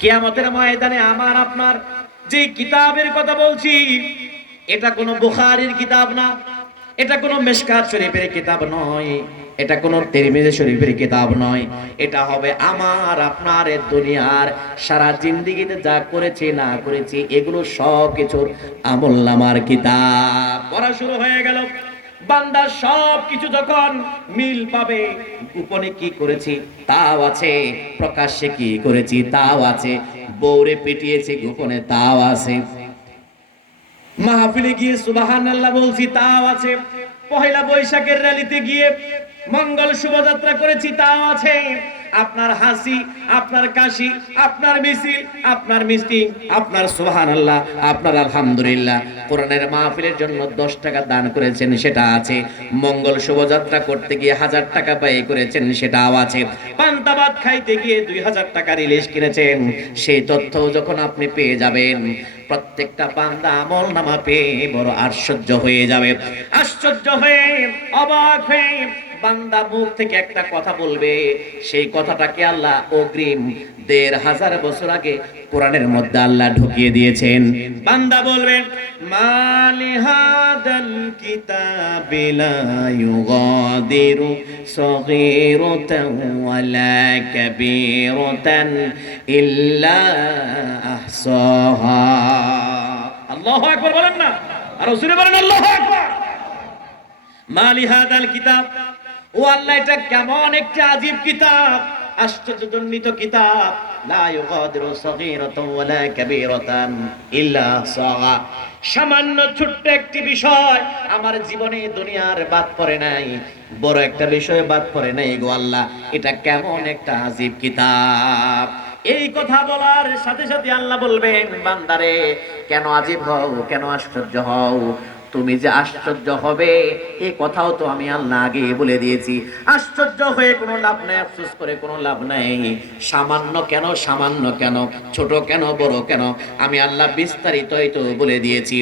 কিয়ামতের ময়দানে আমার আপনার যে কিতাবের কথা বলছি, এটা কোনো বুখারীর কিতাব না, এটা কোনো মিশকাত শরীফের কিতাব নয়, এটা কোনো তিরমিজি শরীফের কিতাব নয়। এটা হবে আমার আপনার এই দুনিয়ার সারা জিন্দেগিতে যা করেছি না করেছি এগুলো সব কিছুর আমলনামার কিতাব। পড়া শুরু হয়ে গেল। বান্দা সব কিছু যখন মিল পাবে, গোপনে কি করেছি তাও আছে, প্রকাশ্যে কি করেছি তাও আছে, বউরে পিটিয়েছি গোপনে তাও আছে, মাহফিলে গিয়ে সুবহানাল্লাহ বলছি তাও আছে, পহেলা বৈশাখের র্যালিতে গিয়ে মঙ্গল শোভাযাত্রা করেছি তাও আছে, আপনার হাসি, আপনার কাশি, আপনার মিছিল, আপনার মিষ্টি, আপনার সুবহানাল্লাহ, আপনার আলহামদুলিল্লাহ, কোরআনের মাহফিলের জন্য 10 টাকা দান করেছেন সেটা আছে, মঙ্গল শোভাযাত্রা করতে গিয়ে 1000 টাকা ব্যয় করেছেন সেটাও আছে, পান্তাবাদ খাইতে গিয়ে 2000 টাকার ইলিশ কিনেছেন সেই তথ্য যখন আপনি পেয়ে যাবেন, প্রত্যেকটা বান্দা আমলনামা পেয়ে বড় আশ্চর্য হয়ে যাবে। আশ্চর্য হয়ে অবাক হয়ে বান্দা মুখ থেকে একটা কথা বলবে, সেই কথাটাকে আল্লাহ অগ্রিম 1500 বছর আগে কোরআনের মধ্যে আল্লাহ ঢুকিয়ে দিয়েছেন। বান্দা বলবেন, মালি হাদাল কিতাবি লা ইউগাদিরু সগীরাতান ওয়ালা কাবীরাতান ইল্লা আহসাহা। আল্লাহু আকবার বলেন না, আর জোরে বলেন আল্লাহু আকবার। মালি হাদাল কিতাব, ও আল্লাহ এটা কেমন একটা আজীব কিতাব, আশ্চর্যজনিত কিতাব, লা ইউগাদিরু সগীরাতান ওয়ালা কাবীরাতান ইল্লা আহসাহা। সামান্য ছোট্ট একটি বিষয় আমার জীবনে দুনিয়ার বাদ পড়ে নাই, বড় একটা বিষয় বাদ পড়ে নাই গো আল্লাহ, এটা কেমন একটা আজীব কিতাব। এই কথা বলার সাথে সাথে আল্লাহ বলবেন, বান্দারে কেন আজীব হও, কেন আশ্চর্য হও, তুমি যে আশ্চর্য হবে এই কথাও তো আমি আল্লাহ আগে বলে দিয়েছি। আশ্চর্য হয়ে কোনো লাভ নাই, আফসোস করে কোনো লাভ নাই। সামান্য কেন, সামান্য কেন, ছোট কেন, বড় কেন, আমি আল্লাহ বিস্তারিতই তো বলে দিয়েছি।